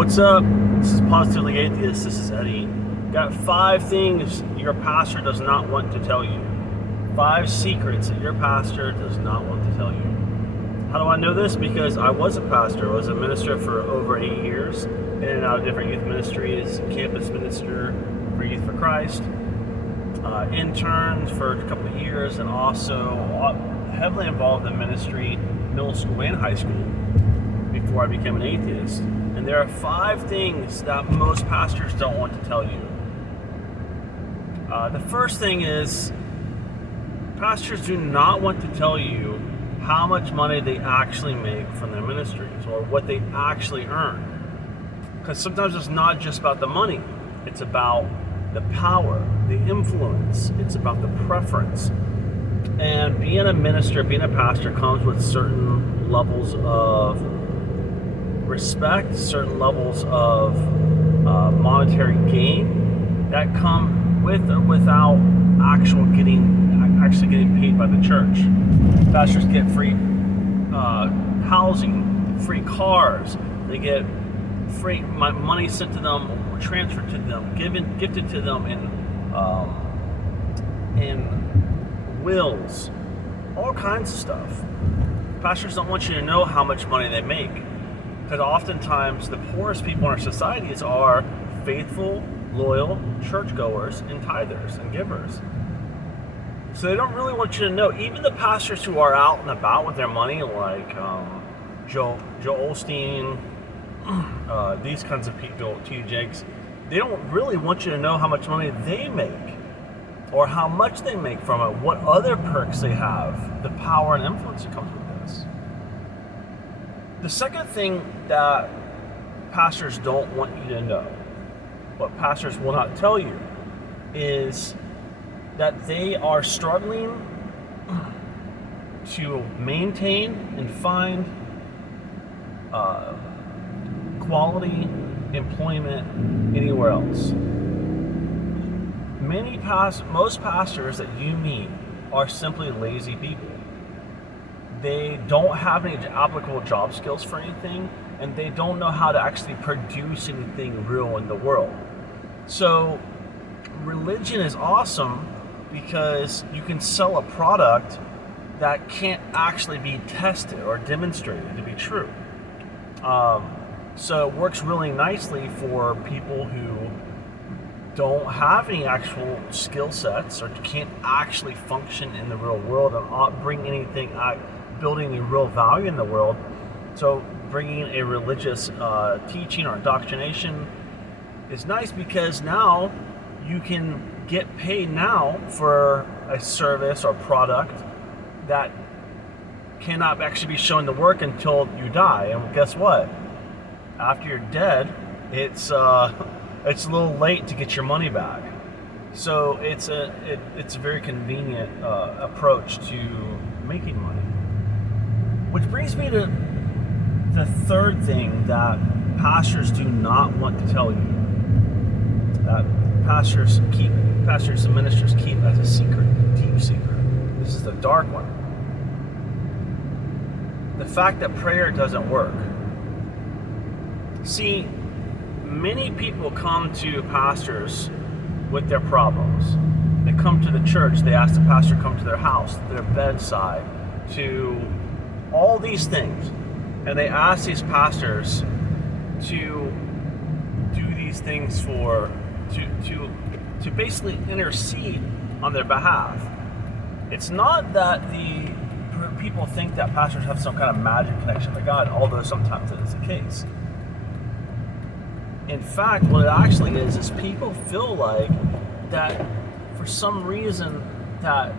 What's up? This is Positively Atheist. This is Eddie. Got 5 things your pastor does not want to tell you. 5 secrets that your pastor does not want to tell you. How do I know this? Because I was a pastor. I was a minister for over 8 years, in and out of different youth ministries, campus minister for Youth for Christ, interned for a couple of years, and also heavily involved in ministry, middle school and high school, before I became an atheist. And there are 5 things that most pastors don't want to tell you. The first thing is, pastors do not want to tell you how much money they actually make from their ministries or what they actually earn. Because sometimes it's not just about the money. It's about the power, the influence. It's about the preference. And being a minister, being a pastor comes with certain levels of respect, certain levels of monetary gain that come with or without actually getting paid by the church. Pastors get free housing, free cars. They get free money sent to them or transferred to them, gifted to them in wills, all kinds of stuff. Pastors don't want you to know how much money they make, because oftentimes the poorest people in our societies are faithful, loyal churchgoers and tithers and givers. So they don't really want you to know. Even the pastors who are out and about with their money, like Joe Osteen, these kinds of people, T. Jakes, they don't really want you to know how much money they make or how much they make from it, what other perks they have, the power and influence that comes with this. The second thing that pastors don't want you to know, what pastors will not tell you, is that they are struggling to maintain and find quality employment anywhere else. Most pastors that you meet are simply lazy people. They don't have any applicable job skills for anything, and they don't know how to actually produce anything real in the world. So religion is awesome because you can sell a product that can't actually be tested or demonstrated to be true. So it works really nicely for people who don't have any actual skill sets or can't actually function in the real world and not bring anything out, building any real value in the world. So bringing a religious teaching or indoctrination is nice, because now you can get paid now for a service or product that cannot actually be shown to work until you die. And guess what? After you're dead, it's a little late to get your money back. So it's a very convenient approach to making money. Which brings me to the third thing that pastors do not want to tell you, that pastors and ministers keep as a secret, a deep secret. This is the dark one. The fact that prayer doesn't work. See, many people come to pastors with their problems. They come to the church, they ask the pastor to come to their house, to their bedside, to all these things. And they ask these pastors to do these things to basically intercede on their behalf. It's not that the people think that pastors have some kind of magic connection to God, although sometimes it is the case. In fact, what it actually is people feel like that for some reason that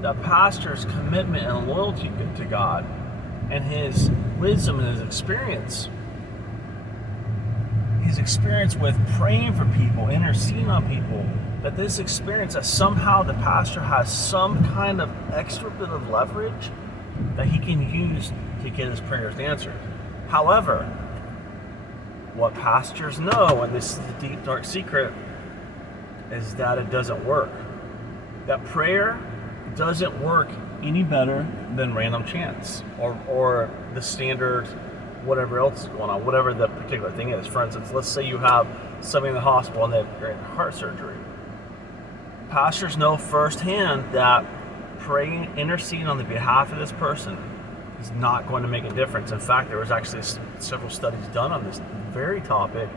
the pastor's commitment and loyalty to God and his wisdom and his experience with praying for people, interceding on people, that this experience, that somehow the pastor has some kind of extra bit of leverage that he can use to get his prayers answered. However, what pastors know, and this is the deep dark secret, is that it doesn't work. That prayer doesn't work any better than random chance or the standard whatever else is going on, whatever the particular thing is. For instance, let's say you have somebody in the hospital and they're in heart surgery. Pastors know firsthand that praying, interceding on the behalf of this person is not going to make a difference. In fact, there was actually several studies done on this very topic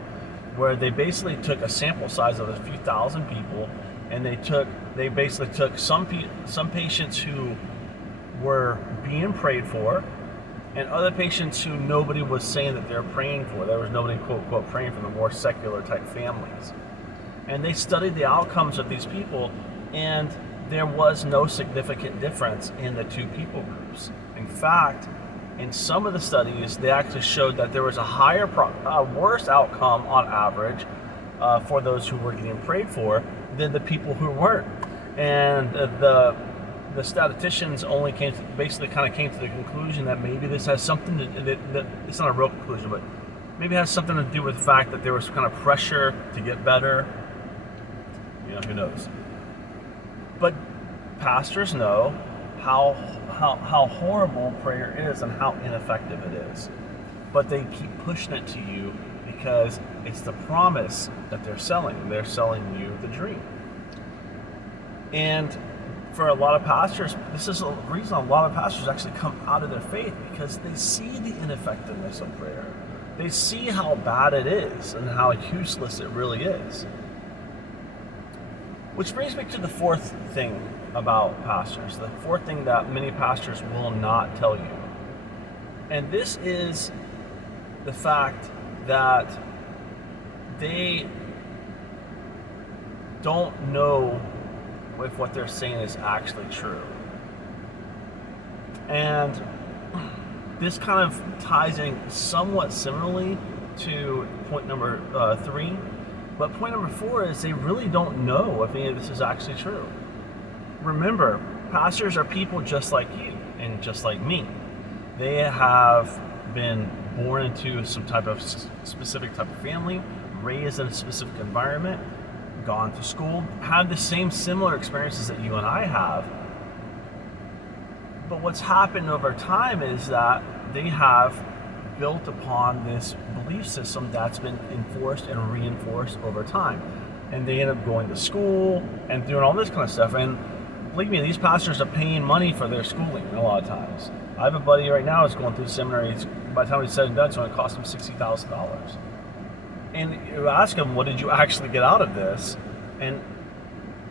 where they basically took a sample size of a few thousand people, and they basically took some patients who were being prayed for, and other patients who nobody was saying that they're praying for. There was nobody, quote, quote, praying for, the more secular type families. And they studied the outcomes of these people, and there was no significant difference in the two people groups. In fact, in some of the studies, they actually showed that there was a worse outcome on average for those who were getting prayed for than the people who weren't. And the statisticians only basically came to the conclusion that maybe this has something that it's not a real conclusion, but maybe it has something to do with the fact that there was kind of pressure to get better. Who knows? But pastors know how horrible prayer is and how ineffective it is. But they keep pushing it to you because it's the promise that they're selling. They're selling you the dream. And for a lot of pastors, this is a reason a lot of pastors actually come out of their faith, because they see the ineffectiveness of prayer. They see how bad it is and how useless it really is. Which brings me to the fourth thing about pastors, the fourth thing that many pastors will not tell you. And this is the fact that they don't know if what they're saying is actually true. And this kind of ties in somewhat similarly to point number 3. But point number 4 is they really don't know if any of this is actually true. Remember, pastors are people just like you and just like me. They have been born into some type of specific type of family, raised in a specific environment, gone to school, had the same similar experiences that you and I have. But what's happened over time is that they have built upon this belief system that's been enforced and reinforced over time. And they end up going to school and doing all this kind of stuff. And believe me, these pastors are paying money for their schooling a lot of times. I have a buddy right now who's going through seminary. By the time he's said and done, it's going to cost him $60,000. And you ask him, what did you actually get out of this? And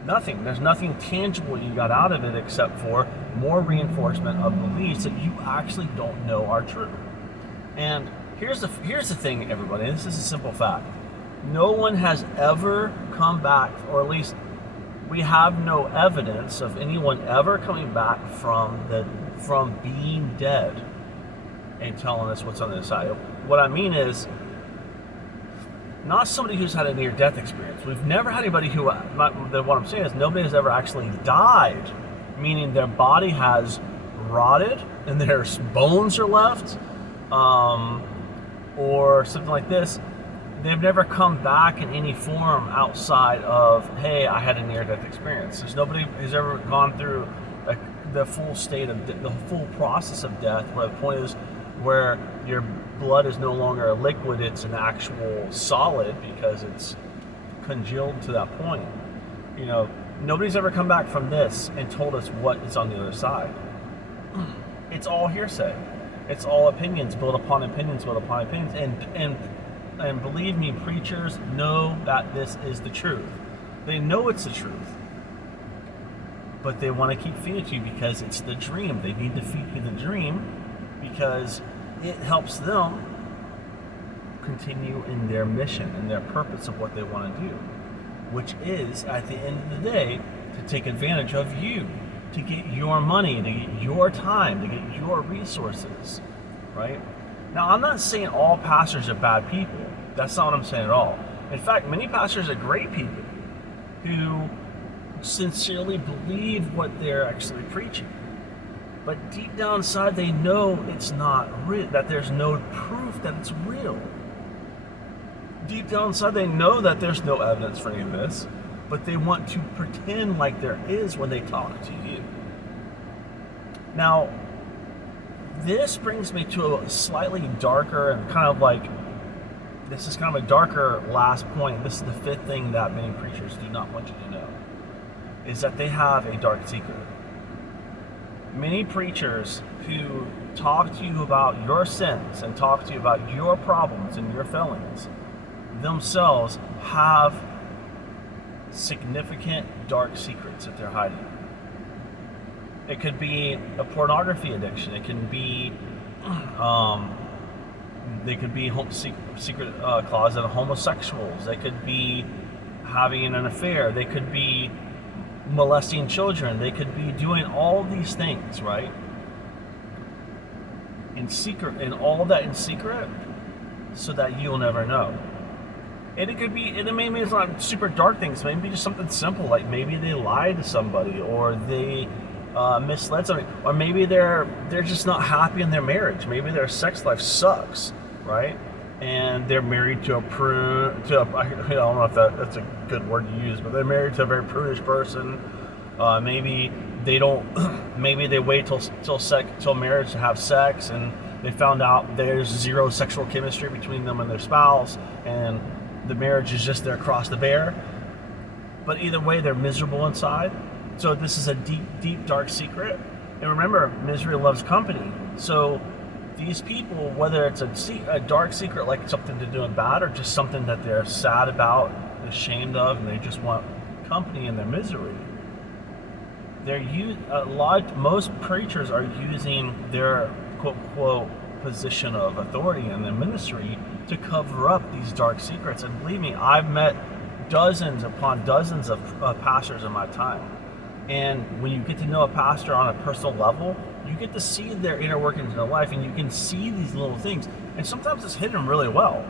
nothing. There's nothing tangible you got out of it except for more reinforcement of beliefs that you actually don't know are true. And here's the thing, everybody. This is a simple fact. No one has ever come back, or at least we have no evidence of anyone ever coming back from being dead and telling us what's on the inside. What I mean is, not somebody who's had a near-death experience. We've never had anybody who, what I'm saying is, nobody has ever actually died, meaning their body has rotted and their bones are left, or something like this. They've never come back in any form outside of, hey, I had a near-death experience. There's nobody who's ever gone through the full state of the full process of death, where the point is where your blood is no longer a liquid, it's an actual solid because it's congealed to that point. Nobody's ever come back from this and told us what is on the other side. It's all hearsay. It's all opinions built upon opinions built upon opinions. And believe me, preachers know that this is the truth. They know it's the truth. But they want to keep feeding it to you because it's the dream. They need to feed you the dream because it helps them continue in their mission and their purpose of what they want to do, which is, at the end of the day, to take advantage of you, to get your money, to get your time, to get your resources, right? Now, I'm not saying all pastors are bad people. That's not what I'm saying at all. In fact, many pastors are great people who sincerely believe what they're actually preaching. But deep down inside, they know it's not real, that there's no proof that it's real. Deep down inside, they know that there's no evidence for any of this, but they want to pretend like there is when they talk to you. Now, this brings me to a slightly darker and kind of like, this is kind of a darker last point. This is the fifth thing that many preachers do not want you to know, is that they have a dark secret. Many preachers who talk to you about your sins and talk to you about your problems and your failings themselves have significant dark secrets that they're hiding. It could be a pornography addiction. It can be, they could be secret closet of homosexuals. They could be having an affair. They could be molesting children. They could be doing all these things, right? In secret, and all that in secret, so that you'll never know. And it could be, and maybe it's not super dark things. Maybe just something simple, like maybe they lied to somebody, or they misled somebody, or maybe they're just not happy in their marriage. Maybe their sex life sucks, right? And they're married to I don't know if that's a good word to use, but they're married to a very prudish person. Maybe they don't. Maybe they wait till marriage to have sex, and they found out there's zero sexual chemistry between them and their spouse, and the marriage is just their cross to bear. But either way, they're miserable inside. So this is a deep, deep, dark secret. And remember, misery loves company. So these people, whether it's a dark secret, like something to do with bad, or just something that they're sad about, ashamed of, and they just want company in their misery, most preachers are using their quote unquote position of authority in their ministry to cover up these dark secrets. And believe me, I've met dozens upon dozens of pastors in my time. And when you get to know a pastor on a personal level, you get to see their inner workings in their life, and you can see these little things. And sometimes it's hidden really well.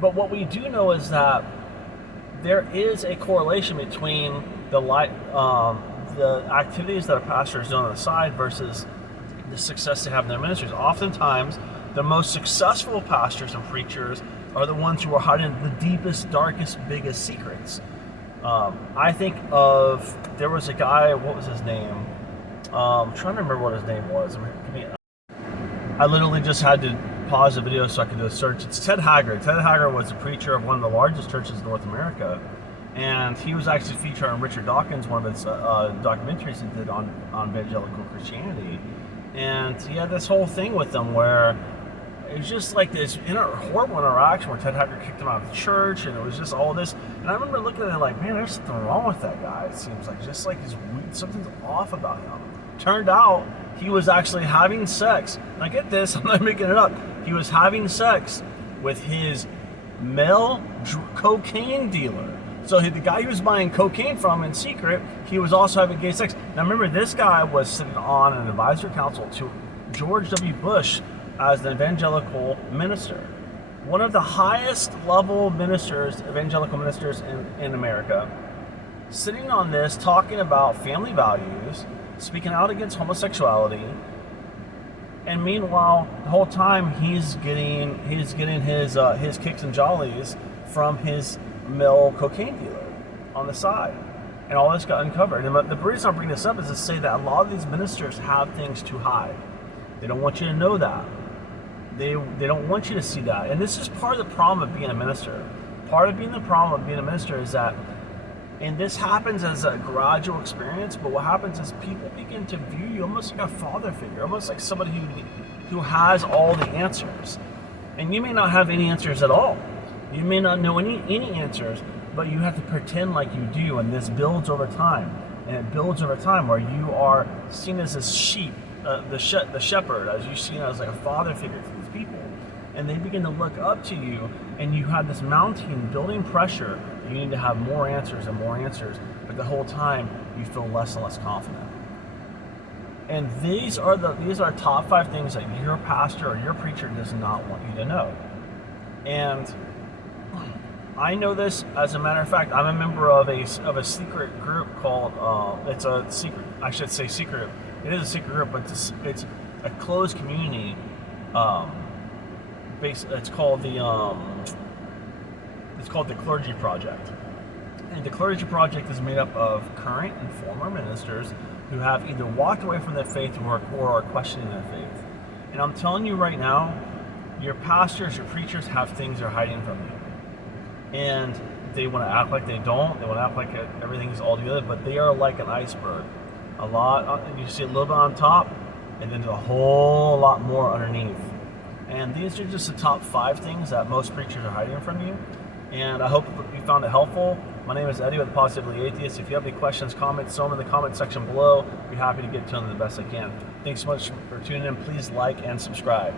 But what we do know is that there is a correlation between the activities that a pastor is doing on the side versus the success they have in their ministries. Oftentimes, the most successful pastors and preachers are the ones who are hiding the deepest, darkest, biggest secrets. I think there was a guy, what was his name? I'm trying to remember what his name was. I literally just had to pause the video so I could do a search. It's Ted Haggard. Ted Haggard was a preacher of one of the largest churches in North America. And he was actually featured on Richard Dawkins, one of his documentaries he did on evangelical Christianity. And he had this whole thing with them where it was just like this horrible interaction where Ted Haggard kicked him out of the church, and it was just all this. And I remember looking at it like, man, there's something wrong with that guy. It seems like just like something's off about him. Turned out he was actually having sex. Now get this, I'm not making it up. He was having sex with his male cocaine dealer. So the guy he was buying cocaine from in secret, he was also having gay sex. Now remember, this guy was sitting on an advisory council to George W. Bush as an evangelical minister. One of the highest level ministers, evangelical ministers in America, sitting on this, talking about family values, speaking out against homosexuality, and meanwhile, the whole time he's getting his kicks and jollies from his male cocaine dealer on the side. And all this got uncovered. And the reason I bring this up is to say that a lot of these ministers have things to hide. They don't want you to know that. They don't want you to see that. And this is part of the problem of being a minister. Part of the problem of being a minister is that, and this happens as a gradual experience, but what happens is people begin to view you almost like a father figure, almost like somebody who has all the answers. And you may not have any answers at all. You may not know any answers, but you have to pretend like you do, and this builds over time. And it builds over time where you are seen as this sheep, the shepherd, as you seen as like a father figure to these people. And they begin to look up to you, and you have this mounting, building pressure. You need to have more answers and more answers, but the whole time you feel less and less confident. And these are top 5 things that your pastor or your preacher does not want you to know. And I know this, as a matter of fact. I'm a member of a secret group called, it's a secret, I should say secret, it is a secret group, but it's a closed community. It's called the Clergy Project. And the Clergy Project is made up of current and former ministers who have either walked away from their faith or are questioning their faith. And I'm telling you right now, your pastors, your preachers have things they're hiding from you. And they want to act like they don't. They want to act like everything's all together, but they are like an iceberg. A lot, you see a little bit on top, and then there's a whole lot more underneath. And these are just the top 5 things that most preachers are hiding from you. And I hope you found it helpful. My name is Eddie with Positively Atheist. If you have any questions, comments, throw them in the comment section below. I'd be happy to get to them the best I can. Thanks so much for tuning in. Please like and subscribe.